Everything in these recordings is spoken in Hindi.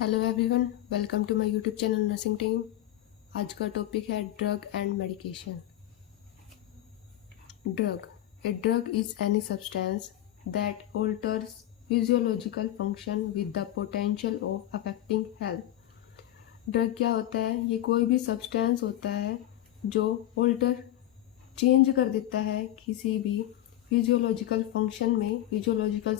Hello everyone, welcome to my YouTube channel nursing team. आज का टॉपिक है drug and medication. Drug, a drug is any substance that alters physiological function with the potential of affecting health. Drug क्या होता है? ये कोई भी सब्सटेंस होता है जो ऑल्टर चेंज कर देता है किसी भी फिजियोलॉजिकल फंक्शन में, फिजियोलॉजिकल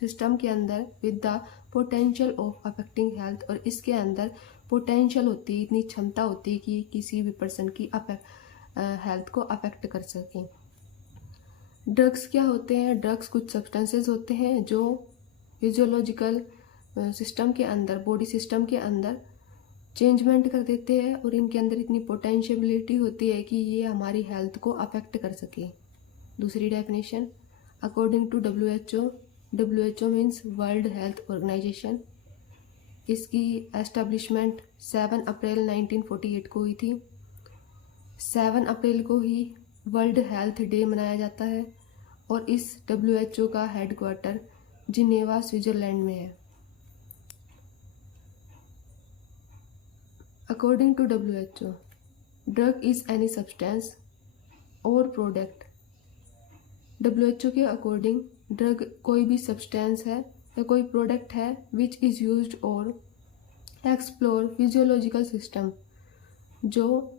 सिस्टम के अंदर with the potential of affecting health. और इसके अंदर पोटेंशियल होती है, इतनी क्षमता होती है कि किसी भी पर्सन की हेल्थ को अफेक्ट कर सकें। ड्रग्स क्या होते हैं? ड्रग्स कुछ सब्सटेंसेस होते हैं जो फिजियोलॉजिकल सिस्टम के अंदर, बॉडी सिस्टम के अंदर चेंजमेंट कर देते हैं और इनके अंदर इतनी पोटेंशियबिलिटी होती है कि ये हमारी हेल्थ को अफेक्ट कर सके। दूसरी definition, according to WHO means World Health Organization. इसकी एस्टेब्लिशमेंट 7 अप्रैल 1948 को हुई थी। 7 अप्रैल को ही वर्ल्ड हेल्थ डे मनाया जाता है और इस WHO का हेडक्वार्टर जिनेवा, स्विट्जरलैंड में है। According to WHO, drug is any substance और प्रोडक्ट। WHO के अकॉर्डिंग ड्रग कोई भी सब्सटेंस है या कोई प्रोडक्ट है विच इज़ यूज्ड और एक्सप्लोर फिजियोलॉजिकल सिस्टम, जो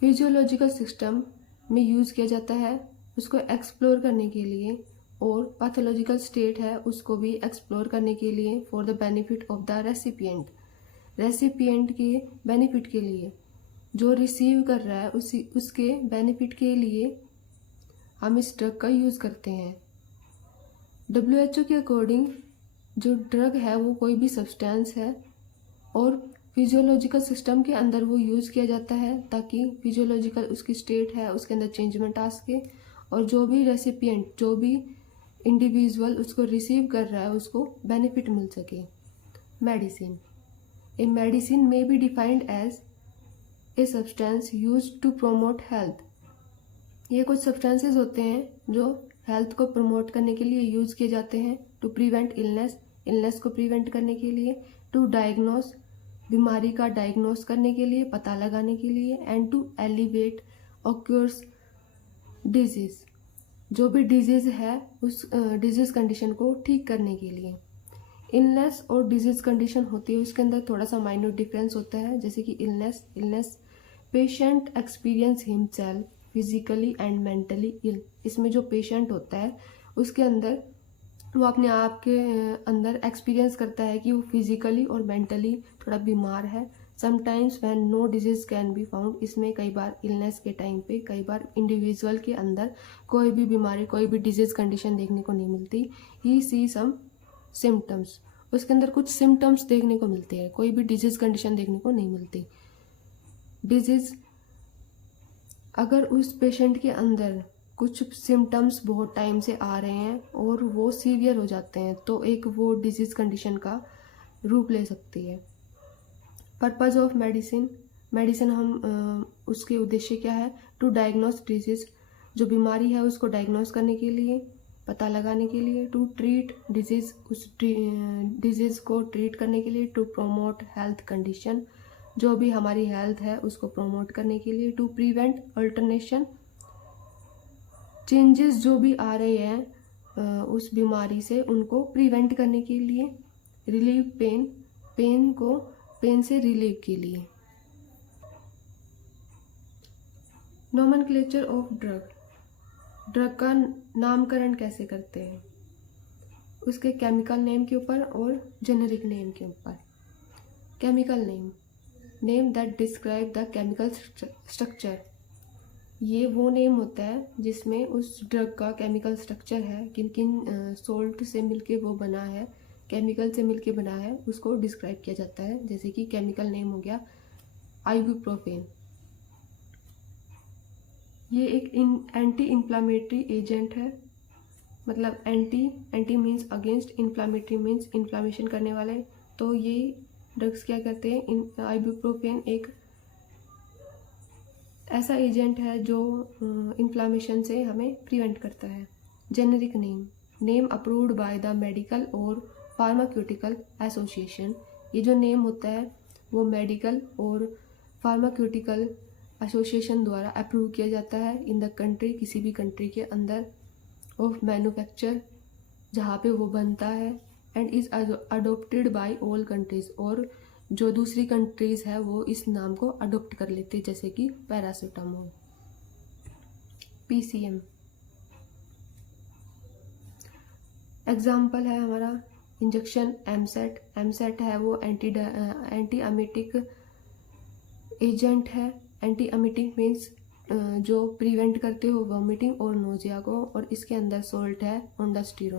फिजियोलॉजिकल सिस्टम में यूज़ किया जाता है उसको एक्सप्लोर करने के लिए, और पैथोलॉजिकल स्टेट है उसको भी एक्सप्लोर करने के लिए for the benefit of the recipient के बेनिफिट के लिए। जो रिसीव कर रहा है उसके बेनिफिट के लिए हम इस ड्रग का यूज़ करते हैं। WHO के अकॉर्डिंग जो ड्रग है वो कोई भी सब्सटेंस है और फिजियोलॉजिकल सिस्टम के अंदर वो यूज़ किया जाता है ताकि फिजियोलॉजिकल उसकी स्टेट है उसके अंदर चेंजमेंट आ सके, और जो भी रेसिपिएंट, जो भी इंडिविजुअल उसको रिसीव कर रहा है उसको बेनिफिट मिल सके। Medicine, a medicine may be defined as a substance used to promote health. ये कुछ सब्सटेंसेस होते हैं जो हेल्थ को प्रमोट करने के लिए यूज़ किए जाते हैं। टू प्रिवेंट इलनेस को प्रिवेंट करने के लिए। टू डायग्नोस, बीमारी का डायग्नोस करने के लिए, पता लगाने के लिए। And to elevate occurs disease, जो भी डिजीज है उस डिजीज कंडीशन को ठीक करने के लिए। इलनेस और डिजीज कंडीशन होती है उसके अंदर थोड़ा सा माइन्यूट डिफरेंस होता है। जैसे कि illness patient experience himself physically and mentally ill. इसमें जो पेशेंट होता है उसके अंदर वो अपने आप के अंदर एक्सपीरियंस करता है कि वो फिजिकली और मेंटली थोड़ा बीमार है। Sometimes when no disease can be found, इसमें कई बार इलनेस के टाइम पे कई बार इंडिविजुअल के अंदर कोई भी बीमारी, कोई भी डिजीज कंडीशन देखने को नहीं मिलती। ही सी सम सिम्टम्स, उसके अंदर कुछ सिम्टम्स देखने को मिलते हैं, कोई भी डिजीज कंडीशन देखने को नहीं मिलती। डिजीज, अगर उस पेशेंट के अंदर कुछ सिम्टम्स बहुत टाइम से आ रहे हैं और वो सीवियर हो जाते हैं तो एक वो डिजीज़ कंडीशन का रूप ले सकती है। पर्पज़ ऑफ मेडिसिन हम उसके उद्देश्य क्या है? टू डायग्नोस डिजीज़, जो बीमारी है उसको डायग्नोस करने के लिए, पता लगाने के लिए। टू ट्रीट डिजीज़, उस डिजीज़ को ट्रीट करने के लिए। टू प्रोमोट हेल्थ कंडीशन, जो भी हमारी हेल्थ है उसको प्रोमोट करने के लिए। टू प्रिवेंट अल्टरनेशन, चेंजेस जो भी आ रहे हैं उस बीमारी से उनको प्रिवेंट करने के लिए। रिलीव पेन से रिलीव के लिए। नोमेनक्लेचर ऑफ ड्रग का नामकरण कैसे करते हैं? उसके केमिकल नेम के ऊपर और जेनेरिक नेम के ऊपर। Chemical name that describe the chemical structure, ये वो नेम होता है जिसमें उस ड्रग का केमिकल स्ट्रक्चर है, किन किन सोल्ट से मिलके वो बना है, केमिकल से मिलके बना है, उसको डिस्क्राइब किया जाता है। जैसे कि केमिकल नेम हो गया आइबुप्रोफेन। ये एक एंटी इन्फ्लामेटरी एजेंट है, मतलब anti means against, inflammatory means inflammation करने वाले। तो ये ड्रग्स क्या करते हैं? आइबुप्रोफेन एक ऐसा एजेंट है जो इन्फ्लामेशन से हमें प्रिवेंट करता है। Generic name approved by the medical और फार्मास्यूटिकल एसोसिएशन, ये जो नेम होता है वो मेडिकल और फार्मास्यूटिकल एसोसिएशन द्वारा अप्रूव किया जाता है इन द कंट्री, किसी भी कंट्री के अंदर ऑफ मैन्युफैक्चर जहाँ पे वो बनता है, and is adopted by all countries, और जो दूसरी कंट्रीज़ है वो इस नाम को अडोप्ट कर लेते हैं, जैसे कि पैरासीटामोल। PCM एग्जाम्पल है हमारा इंजेक्शन एमसेट। एमसेट है वो एंटी अमिटिक एजेंट है। एंटी अमिटिक मीन्स जो प्रिवेंट करते हो वॉमिटिंग और नोजिया को, और इसके अंदर सोल्ट है ondansetron.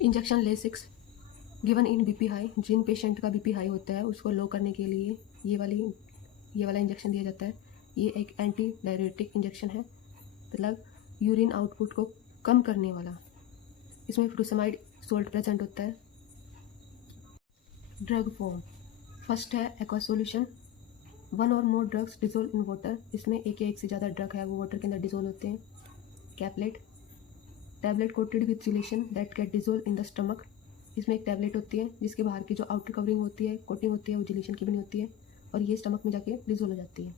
Injection Lasix given in BP high, जिन पेशेंट का बीपी हाई होता है उसको लो करने के लिए ये वाला इंजेक्शन दिया जाता है। ये एक एंटी डायरेटिक इंजेक्शन है, मतलब यूरिन आउटपुट को कम करने वाला। इसमें फ्रूसेमाइड सोल्ट प्रेजेंट होता है। ड्रग फॉर्म फर्स्ट है एक्वा सॉल्यूशन, वन और मोर ड्रग्स डिजोल्व इन वाटर। इसमें एक या एक से ज़्यादा ड्रग है वो वाटर के अंदर डिजोल्व होते हैं। Capulet tablet coated with जिलेशन that get dissolve in the stomach. इसमें एक टैबलेट होती है जिसके बाहर की जो आउटर कवरिंग होती है, कोटिंग होती है, वो जिलेशन की बनी होती है और ये स्टमक में जाके डिजोल्व हो जाती है।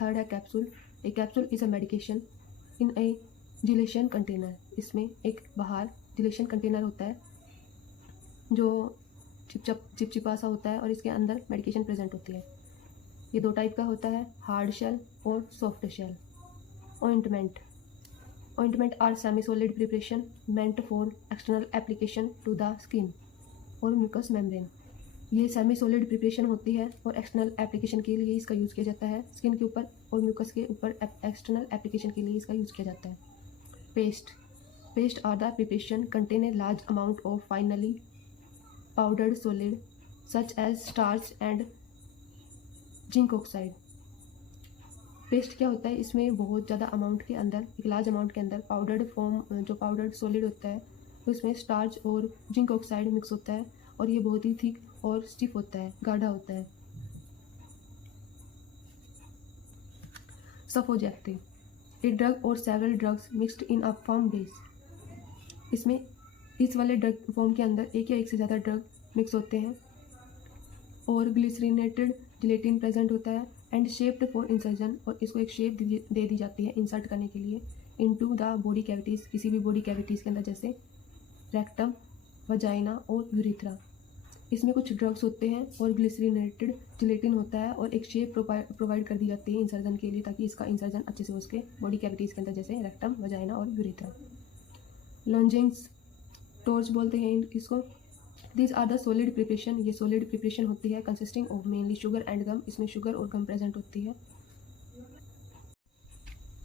थर्ड है capsule. A capsule is a medication in A जिलेशन container. इसमें एक बाहर जिलेशन कंटेनर होता है जो चिपचिपा सा होता है और इसके अंदर मेडिकेशन प्रेजेंट होती है। ये दो टाइप का होता है, हार्ड शेल और soft shell. Ointment are semi solid preparation meant for external application to the skin और म्यूकस मेम्ब्रेन। ये सेमी सॉलिड प्रिपरेशन होती है और एक्सटर्नल एप्लीकेशन के लिए इसका यूज़ किया जाता है, स्किन के ऊपर और म्यूकस के ऊपर एक्सटर्नल एप्लीकेशन के लिए इसका यूज़ किया जाता है। Paste are the preparation contain a large amount of finely powdered solid such as starch and zinc oxide. Paste क्या होता है, इसमें बहुत ज़्यादा अमाउंट के अंदर, एक लार्ज अमाउंट के अंदर पाउडर्ड फॉर्म, जो पाउडर्ड सॉलिड होता है उसमें स्टार्च और जिंक ऑक्साइड मिक्स होता है और ये बहुत ही थिक और स्टिफ होता है, गाढ़ा होता है। सफोजेक्टिव ए ड्रग और several drugs mixed in a firm base. इसमें इस वाले ड्रग फॉर्म के अंदर एक या एक से ज़्यादा ड्रग मिक्स होते हैं और ग्लिसरीनेटेड जिलेटिन प्रेजेंट होता है एंड शेप्ड फॉर इंसर्जन, और इसको एक शेप दे दी जाती है इंसर्ट करने के लिए इनटू द बॉडी कैविटीज़, किसी भी बॉडी कैविटीज़ के अंदर, जैसे रेक्टम, वजाइना और यूरिथ्रा। इसमें कुछ ड्रग्स होते हैं और ग्लिसरीनेटेड जिलेटिन होता है और एक शेप प्रोवाइड कर दी जाती है इंसर्जन के लिए, ताकि इसका इंसर्जन अच्छे से हो सके बॉडी कैविटीज़ के अंदर, जैसे रेक्टम, वजाइना और यूरिथ्रा। लॉन्जिंग्स टॉर्च बोलते हैं इसको। These are the solid preparation, ये solid preparation होती है consisting of mainly sugar and gum। इसमें sugar और gum present होती है।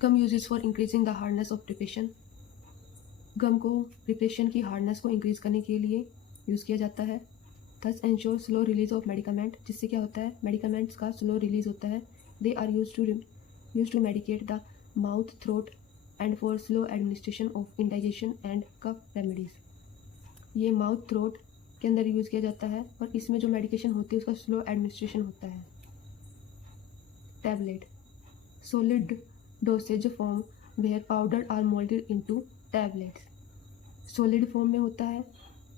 Gum uses for increasing the hardness of preparation। gum को preparation की hardness को increase करने के लिए यूज़ किया जाता है। Thus ensure slow release of medicament, जिससे क्या होता है, medicaments का slow release होता है। They are used to medicate the mouth, throat and for slow administration of indigestion and cough remedies। ये माउथ थ्रोट के अंदर यूज़ किया जाता है और इसमें जो मेडिकेशन होती है उसका स्लो एडमिनिस्ट्रेशन होता है। Tablet solid dosage form where powder are moulded into tablets. Solid form में होता है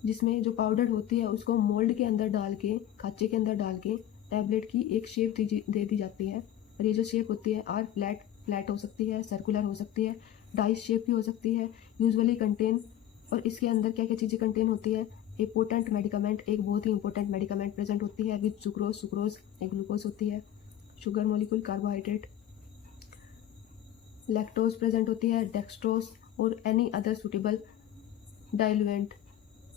जिसमें जो पाउडर होती है उसको मोल्ड के अंदर डाल के, खांचे के अंदर डाल के टैबलेट की एक शेप दे दी जाती है। और ये जो शेप होती है आर फ्लैट हो सकती है, सर्कुलर हो सकती है, डाइस शेप भी हो सकती है। यूजुअली कंटेन, और इसके अंदर क्या क्या चीज़ें कंटेन होती है, ए पोटेंट मेडिकामेंट, एक बहुत ही इंपॉर्टेंट मेडिकामेंट प्रेजेंट होती है विद सुक्रोज एक ग्लूकोज होती है, sugar molecule, carbohydrate, lactose present होती है, डेक्सट्रोज और any other suitable diluent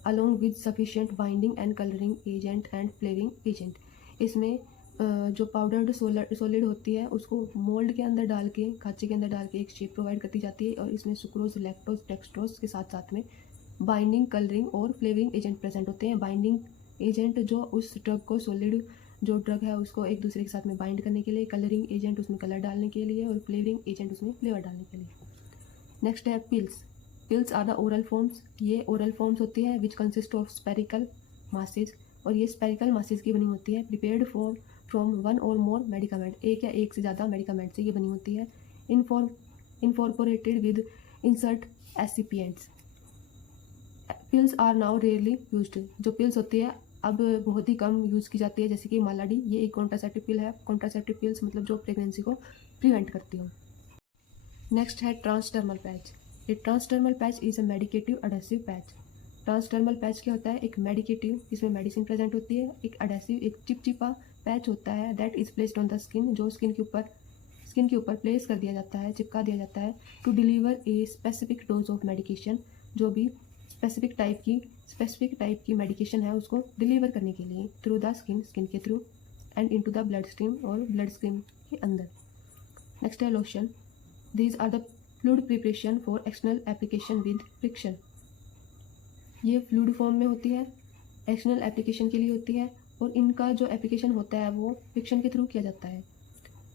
along with sufficient binding and colouring agent and flavouring agent. इसमें जो पाउडर्ड सॉलिड होती है उसको मोल्ड के अंदर डाल के, खांचे के अंदर डाल के एक शेप प्रोवाइड कर दी जाती है और इसमें सुक्रोज, लैक्टोज, डेक्सट्रोज के साथ साथ में बाइंडिंग, कलरिंग और फ्लेवरिंग एजेंट प्रेजेंट होते हैं। बाइंडिंग एजेंट जो उस ड्रग को, सॉलिड जो ड्रग है उसको एक दूसरे के साथ में बाइंड करने के लिए, कलरिंग एजेंट उसमें कलर डालने के लिए और फ्लेवरिंग एजेंट उसमें फ्लेवर डालने के लिए। नेक्स्ट है pills are the oral forms. ये ओरल फॉर्म्स होती है which consist of spherical masses, और ये स्पेरिकल मासेज की बनी होती है। प्रिपेयर्ड फ्रॉम वन और मोर मेडिकामेंट, एक या एक से ज़्यादा मेडिकामेंट से ये बनी होती है। Incorporated with insert excipients. Pills are now rarely used. जो पिल्स होती है अब बहुत ही कम यूज़ की जाती है, जैसे कि मालाडी, ये एक कॉन्ट्रासेप्टिव पिल है। कॉन्ट्रासेप्टिव पिल्स मतलब जो प्रेगनेंसी को प्रिवेंट करती हो। नेक्स्ट है ट्रांसडर्मल पैच। ये transdermal patch is a medicative adhesive patch. Transdermal patch क्या होता है? एक मेडिकेटिव, इसमें मेडिसिन प्रेजेंट होती है। एक अडेसिव, एक चिपचिपा पैच होता है, that is placed on the skin, जो स्किन के ऊपर प्लेस कर दिया जाता है, चिपका दिया जाता है, to deliver a specific dose of medication, जो भी स्पेसिफिक टाइप की मेडिकेशन है उसको डिलीवर करने के लिए, थ्रू द स्किन के through, and into the blood stream, और ब्लड स्ट्रीम के अंदर। नेक्स्ट है lotion. These are the fluid preparation for external application with friction. ये फ्लूइड फॉर्म में होती है, एक्सटर्नल एप्लीकेशन के लिए होती है, और इनका जो एप्लीकेशन होता है वो फ्रिक्शन के थ्रू किया जाता है।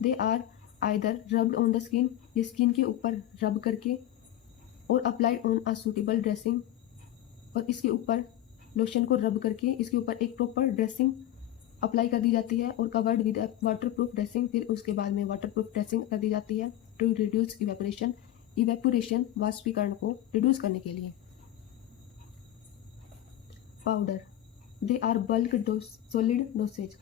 They are either rubbed on the skin, ये स्किन के ऊपर रब करके, और applied on a suitable dressing, और इसके ऊपर लोशन को रब करके इसके ऊपर एक प्रॉपर ड्रेसिंग अप्लाई कर दी जाती है, और covered with water proof dressing, फिर उसके बाद में वाटर प्रूफ ड्रेसिंग कर दी जाती है, टू रिड्यूस इवेपोरेशन वाष्पीकरण को रिड्यूस करने के लिए। Powder. They are bulk solid dosage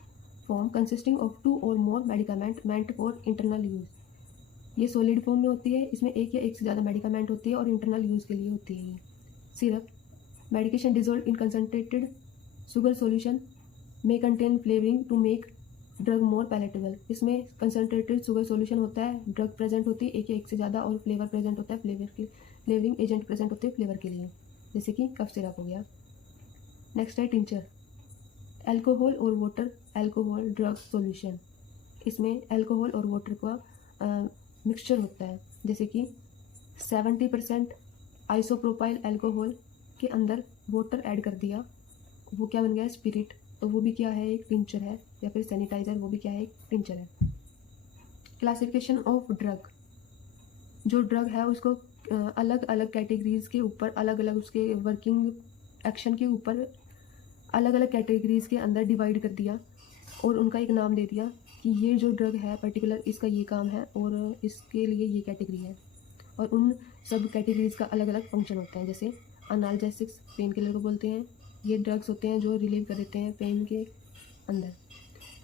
form consisting of 2 or more medicament meant for internal use। ये सॉलिड फॉर्म में होती है, इसमें एक या एक से ज़्यादा मेडिकामेंट होती है और इंटरनल यूज़ के लिए होती है। Syrup. Medication dissolve in concentrated sugar solution में contain flavouring to make drug more palatable. इसमें कंसनट्रेटेड शुगर सॉल्यूशन होता है, ड्रग प्रेजेंट होती है एक या एक से ज़्यादा, और फ्लेवर प्रेजेंट होता है, फ्लेवरिंग एजेंट प्रेजेंट होते हैं फ्लेवर के लिए, जैसे कि कफ सिरप हो गया। नेक्स्ट है टिंचर। अल्कोहल और वाटर अल्कोहल ड्रग सॉल्यूशन। इसमें अल्कोहल और वाटर का मिक्सचर होता है, जैसे कि 70% आइसोप्रोपाइल अल्कोहल के अंदर वाटर ऐड कर दिया, वो क्या बन गया? स्पिरिट। तो वो भी क्या है? एक टिंचर है, या फिर सैनिटाइजर, वो भी क्या है? एक टिंचर है। Classification of drug. जो ड्रग है उसको अलग अलग कैटेगरीज के ऊपर, अलग अलग उसके वर्किंग एक्शन के ऊपर अलग अलग कैटेगरीज के अंदर डिवाइड कर दिया, और उनका एक नाम दे दिया कि ये जो ड्रग है पर्टिकुलर इसका ये काम है, और इसके लिए ये कैटेगरी है, और उन सब कैटेगरीज का अलग अलग फंक्शन होता है। जैसे अनाल्जेसिक्स, पेन किलर को बोलते हैं, ये ड्रग्स होते हैं जो रिलीव कर देते हैं पेन के अंदर।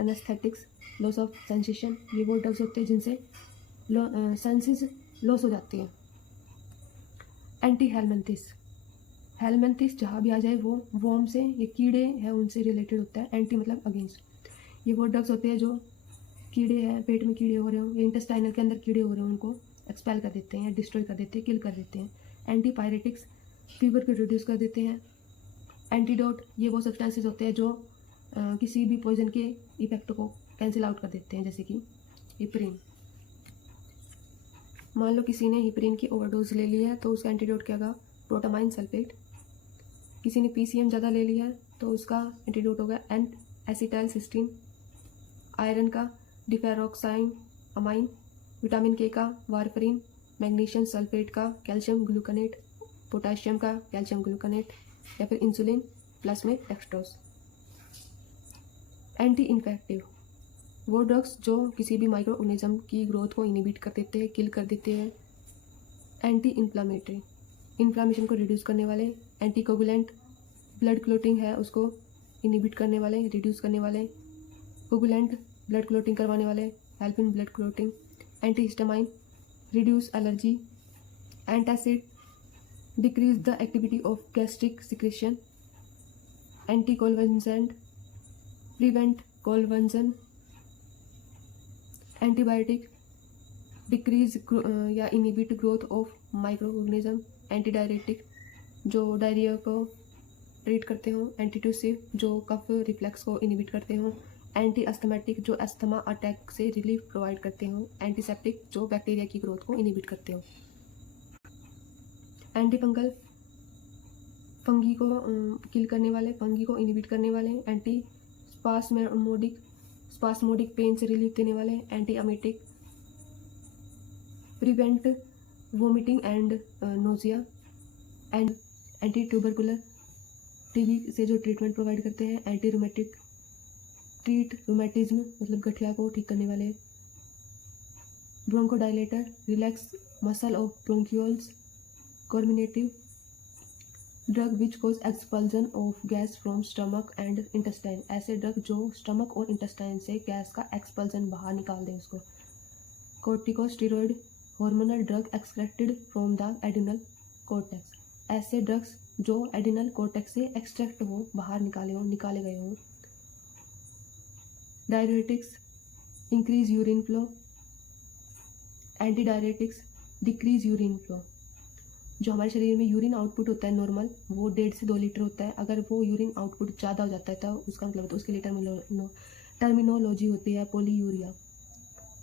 एनेस्थेटिक्स, लॉस ऑफ सेंसेशन, ये वो ड्रग्स होते हैं जिनसे सेंसेस लॉस हो जाती हैं। एंटी हेलमिंथिस जहाँ भी आ जाए वो वॉर्म से, ये कीड़े हैं उनसे रिलेटेड होता है। एंटी मतलब अगेंस्ट। ये वो ड्रग्स होते हैं जो कीड़े हैं, पेट में कीड़े हो रहे हों, इंटेस्टाइनल के अंदर कीड़े हो रहे हों, उनको एक्सपेल कर देते हैं या डिस्ट्रॉय कर देते हैं, किल कर देते हैं। एंटी पायरेटिक्स, फीवर को रिड्यूस कर देते हैं। एंटीडोट, ये वो सब्सटेंसेस होते हैं जो किसी भी पॉइजन के इफेक्ट को कैंसिल आउट कर देते हैं, जैसे कि हिपरिन। मान लो किसी ने हिपरिन की ओवरडोज ले ली है तो उसका एंटीडोट क्या होगा? Protamine sulphate. किसी ने पीसीएम ज़्यादा ले लिया है तो उसका एंटीडोट होगा एन एसिटाइल सिस्टीन। आयरन का डिफेरोक्साइन अमाइन। विटामिन के का वारफरिन। मैग्नीशियम सल्फेट का कैल्शियम ग्लूकोनेट। पोटाशियम का कैल्शियम ग्लूकोनेट, या फिर इंसुलिन प्लस में डेक्सट्रोज। एंटी इन्फेक्टिव, वो ड्रग्स जो किसी भी माइक्रो ऑर्गेनिज्म की ग्रोथ को इनिबिट कर देते हैं, किल कर देते हैं। एंटी इन्फ्लामेटरी, इन्फ्लामेशन को रिड्यूस करने वाले। एंटी कोगुलेंट, ब्लड क्लोटिंग है उसको इनिबिट करने वाले, रिड्यूस करने वाले। कोगुलेंट, ब्लड क्लोटिंग करवाने वाले, help in blood clotting. Antihistamine, reduce allergy. Antacid, decrease the activity of gastric secretion. Anticonvulsant, prevent convulsion. Antibiotic, decrease या inhibit growth of microorganism. Antidiuretic, जो डायरिया को ट्रीट करते हो। एंटीट्यूसिव, जो कफ रिफ्लेक्स को इनिबिट करते हो। एंटी अस्थमेटिक, जो अस्थमा अटैक से रिलीफ प्रोवाइड करते हो। एंटीसेप्टिक, जो बैक्टीरिया की ग्रोथ को इनिबिट करते हो। एंटी फंगल, फंगी को किल करने वाले, फंगी को इनिबिट करने वाले। एंटी स्पास्मोडिक पेन से रिलीफ देने वाले। Antiemetic, prevent vomiting and nausea. And antitubercular, TB से जो ट्रीटमेंट प्रोवाइड करते हैं। एंटी रूमेटिक, ट्रीट रूमेटिज्म मतलब गठिया को ठीक करने वाले। Bronchodilator, relax muscle of bronchioles. Carminative, drug which cause expulsion of gas from stomach and intestine, ऐसे ड्रग जो स्टमक और इंटेस्टाइन से गैस का एक्सपल्जन बाहर निकाल दे उसको। Corticosteroid hormonal drug extracted from the adrenal cortex, ऐसे ड्रग्स जो एडिनल कॉर्टेक्स से एक्सट्रैक्ट हो, बाहर निकाले गए हों। Diuretics increase urine flow, antidiuretics decrease urine flow. जो हमारे शरीर में यूरिन आउटपुट होता है नॉर्मल, वो 1.5 से 2 लीटर होता है। अगर वो यूरिन आउटपुट ज़्यादा हो जाता है तो उसका मतलब तो उसके लिए टर्मिनोलॉजी होती है पोलीयूरिया।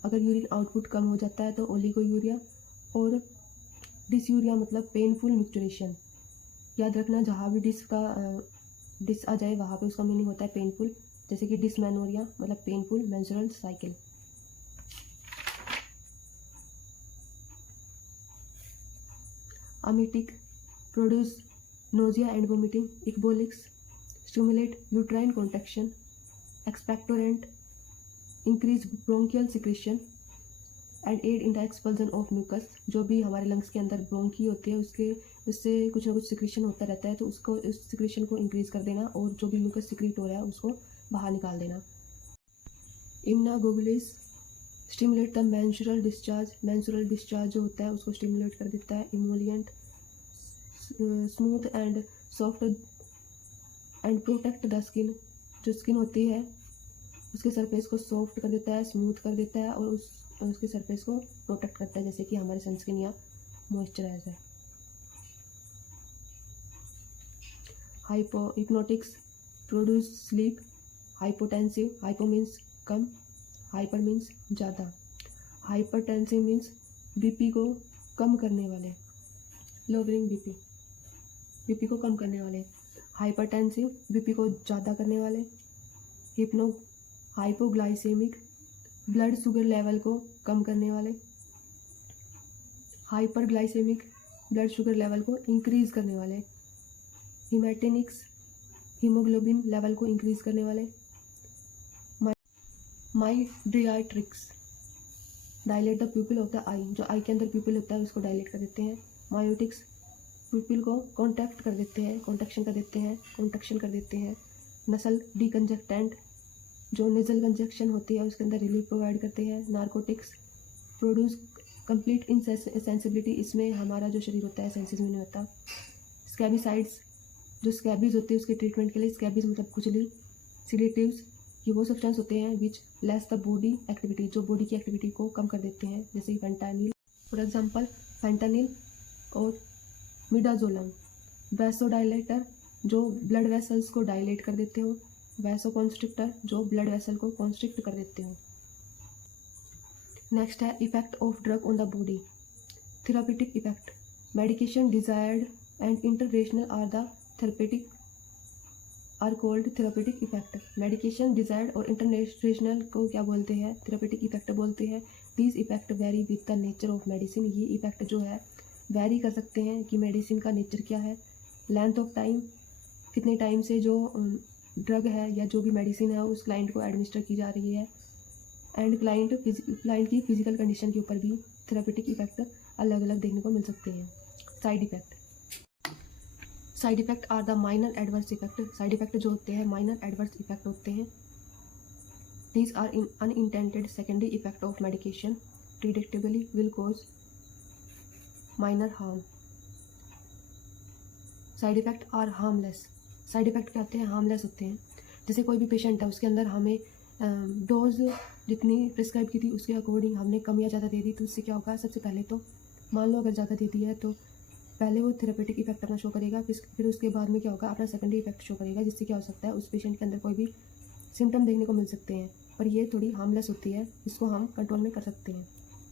अगर यूरिन आउटपुट कम हो जाता है तो ओलिगोयूरिया। और डिसयूरिया मतलब पेनफुल मिक्चुरेशन। याद रखना, जहाँ भी डिस आ जाए वहाँ पे उसका मीनिंग होता है पेनफुल, जैसे कि डिसमेनोरिया मतलब painful menstrual cycle. Emetic produce nausea and vomiting, ecbolics stimulate uterine contraction, expectorant increase bronchial secretion and aid in the expulsion of mucus। जो भी हमारे लंग्स के अंदर ब्रोंकी होती है उससे कुछ ना कुछ सिक्रेशन होता रहता है, तो उसको उस सिक्रेशन को इंक्रीज कर देना और जो भी म्यूकस सिक्रेट हो रहा है उसको बाहर निकाल देना। इम्नागोबुलिस स्टिमुलेट द मेंस्ट्रुअल डिस्चार्ज जो होता है उसको स्टिमुलेट कर देता है। Emollient smooth and soft and protect the skin, जो स्किन होती है उसके सरफेस को सॉफ्ट कर देता है, स्मूथ कर देता है और उसके सरफेस को प्रोटेक्ट करता है, जैसे कि हमारे सनस्क्रीन या moisturiser. Hypnotics produce sleep, hypotensive, hypo means कम, हाइपर मीन्स ज़्यादा, हाइपरटेंसिव मीन्स बीपी को कम करने वाले, लोअरिंग बीपी को कम करने वाले, हाइपरटेंसिव बीपी को ज़्यादा करने वाले, हाइपोग्लाइसेमिक ब्लड शुगर लेवल को कम करने वाले, हाइपरग्लाइसेमिक ब्लड शुगर लेवल को इंक्रीज करने वाले, हिमैटेनिक्स हीमोग्लोबिन लेवल को इंक्रीज करने वाले, mydriatics dilate the pupil of the eye, जो आई के अंदर प्यूपिल होता है उसको डायलेट कर देते हैं। मायोटिक्स प्यूपिल को कॉन्ट्रैक्शन कर देते हैं। नसल डिकंजक्टेंट जो नेजल कंजक्शन होती है उसके अंदर रिलीफ प्रोवाइड करते हैं। नारकोटिक्स प्रोड्यूस कंप्लीट इनसेंसिबिलिटी, इसमें हमारा जो शरीर होता है सेंसेस में नहीं होता। स्कैबिसाइड्स जो स्कैबीज होती है उसके ट्रीटमेंट के लिए, स्कैबीज मतलब खुजली। सिडेटिव्स ये वो सब्सटेंस होते हैं विच लेस द बॉडी एक्टिविटी, जो बॉडी की एक्टिविटी को कम कर देते हैं, जैसे कि फेंटानिल फॉर एग्जांपल, फेंटानिल और मिडाजोलम। वैसोडाइलेटर जो ब्लड वेसल्स को डायलेट कर देते हो, वैसोकॉन्स्ट्रिक्टर जो ब्लड वेसल को कॉन्स्ट्रिक्ट कर देते हो। नेक्स्ट है effect of drug on the body. Therapeutic effect, medication desired and interventional are called therapeutic effect. Medication desired और इंटरनेशनल को क्या बोलते हैं? थेरापेटिक इफेक्ट बोलते हैं। These effect vary with the nature of medicine, ये इफेक्ट जो है वेरी कर सकते हैं कि मेडिसिन का नेचर क्या है। लेंथ ऑफ टाइम, कितने टाइम से जो ड्रग है या जो भी मेडिसिन है उस क्लाइंट को एडमिनिस्टर की जा रही है। एंड क्लाइंट की फिजिकल कंडीशन के ऊपर भी थेरापेटिक इफेक्ट अलग अलग देखने को मिल सकते हैं। Side effect are the minor adverse effect. Side effect जो होते हैं माइनर एडवर्स इफेक्ट होते हैं। These are unintended secondary effect of medication, predictably will cause minor harm. Side effect are harmless. Side effect क्या होते हैं? हार्मलेस होते हैं। जैसे कोई भी पेशेंट है उसके अंदर हमें डोज जितनी प्रिस्क्राइब की थी उसके अकॉर्डिंग हमने कम या ज़्यादा दे दी, तो उससे क्या होगा? सबसे पहले तो मान लो अगर ज़्यादा दे दी है तो पहले वो थेरापेटिक इफेक्ट अपना शो करेगा, फिर उसके बाद में क्या होगा? अपना सेकेंडरी इफेक्ट शो करेगा, जिससे क्या हो सकता है उस पेशेंट के अंदर कोई भी सिम्टम देखने को मिल सकते हैं, पर ये थोड़ी हार्मलेस होती है, इसको हम कंट्रोल में कर सकते हैं।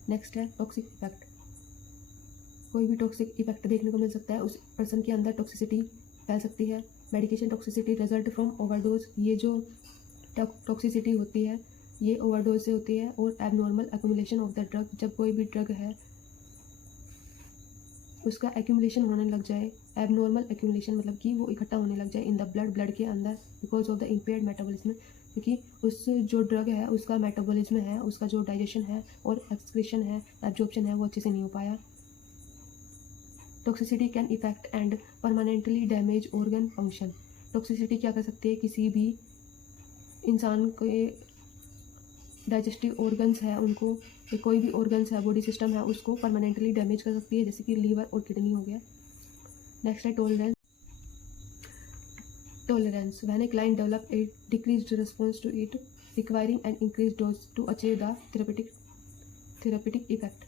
नेक्स्ट है टॉक्सिक इफेक्ट। कोई भी टॉक्सिक इफेक्ट देखने को मिल सकता है, उस पर्सन के अंदर टॉक्सिसिटी फैल सकती है। Medication toxicity result from overdose, ये जो टॉक्सिसिटी होती है ये ओवरडोज से होती है। और abnormal accumulation of the drug, जब कोई भी ड्रग है उसका एक्यूमुलेशन होने लग जाए, एबनॉर्मल एक्यूमुलेशन मतलब कि वो इकट्ठा होने लग जाए इन द ब्लड के अंदर, because of the impaired metabolism, क्योंकि उस जो ड्रग है उसका मेटाबॉलिज्म है, उसका जो डाइजेशन है और एक्सक्रीशन है, एब्जॉर्प्शन है, वो अच्छे से नहीं हो पाया। Toxicity can effect and permanently damage organ function. Toxicity क्या कर सकती है, किसी भी इंसान के डाइजेस्टिव ऑर्गन्स है उनको, कोई भी ऑर्गन्स है, बॉडी सिस्टम है, उसको परमानेंटली डैमेज कर सकती है, जैसे कि लीवर और किडनी हो गया। नेक्स्ट है tolerance when a client develop a decreased response to it requiring an increase dose to achieve the therapeutic effect.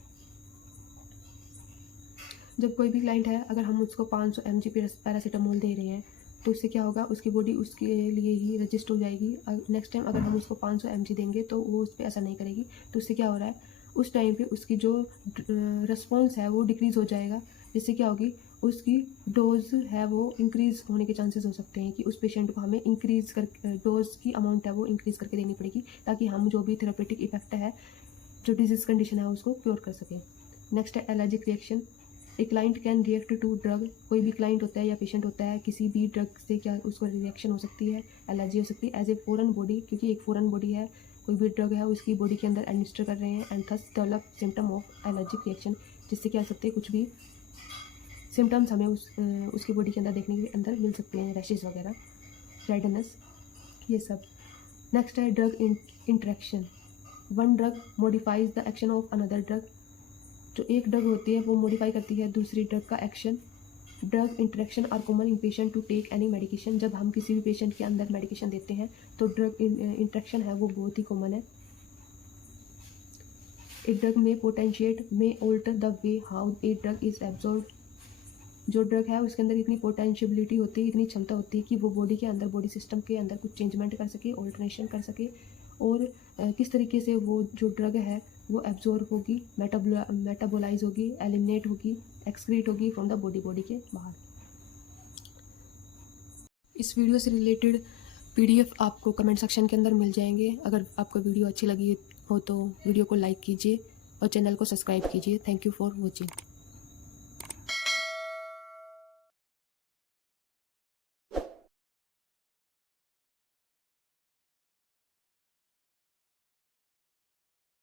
जब कोई भी क्लाइंट है, अगर हम उसको 500 mg पैरासीटामोल दे रहे हैं तो उससे क्या होगा, उसकी बॉडी उसके लिए ही रजिस्ट हो जाएगी। नेक्स्ट टाइम अगर हम उसको 500 mg देंगे तो वो उस पर असर नहीं करेगी। तो उससे क्या हो रहा है, उस टाइम पे उसकी जो रिस्पॉन्स है वो डिक्रीज़ हो जाएगा, जिससे क्या होगी, उसकी डोज है वो इंक्रीज़ होने के चांसेस हो सकते हैं कि उस पेशेंट को हमें इंक्रीज़ कर डोज की अमाउंट है वो इंक्रीज़ करके देनी पड़ेगी, ताकि हम जो भी थेरेपेटिक इफेक्ट है, जो डिजीज़ कंडीशन है उसको क्योर कर सकें। नेक्स्ट है allergic reaction. A client can react to drug. कोई भी क्लाइंट होता है या पेशेंट होता है, किसी भी ड्रग से क्या उसको रिएक्शन हो सकती है, एलर्जी हो सकती है एज ए फॉरेन बॉडी, क्योंकि एक फॉरेन बॉडी है, कोई भी ड्रग है उसकी बॉडी के अंदर एडमिनिस्टर कर रहे हैं, and thus develop symptom of allergic reaction, जिससे क्या हो सकते हैं, कुछ भी सिम्टम्स हमें उसकी बॉडी के अंदर देखने के अंदर मिल सकते हैं, रैशेज वगैरह, रेडनेस, ये सब। नेक्स्ट है drug interaction. One drug modifies the action of another drug. जो एक ड्रग होती है वो मॉडिफाई करती है दूसरी ड्रग का action. Drug interaction are common in patient to take any medication. जब हम किसी भी पेशेंट के अंदर मेडिकेशन देते हैं तो ड्रग इंटरेक्शन है वो बहुत ही कॉमन है। A drug may potentiate may alter the way how a drug is absorb. जो ड्रग है उसके अंदर इतनी पोटेंशियबिलिटी होती है, इतनी क्षमता होती है कि वो बॉडी के अंदर, बॉडी सिस्टम के अंदर कुछ चेंजमेंट कर सके, ऑल्टरेशन कर सके, और किस तरीके से वो जो ड्रग है वो एब्जॉर्ब होगी, मेटाबोलाइज होगी, एलिमिनेट होगी, एक्सक्रीट होगी फ्रॉम द बॉडी के बाहर। इस वीडियो से रिलेटेड PDF आपको कमेंट सेक्शन के अंदर मिल जाएंगे। अगर आपको वीडियो अच्छी लगी हो तो वीडियो को लाइक कीजिए और चैनल को सब्सक्राइब कीजिए। Thank you for watching.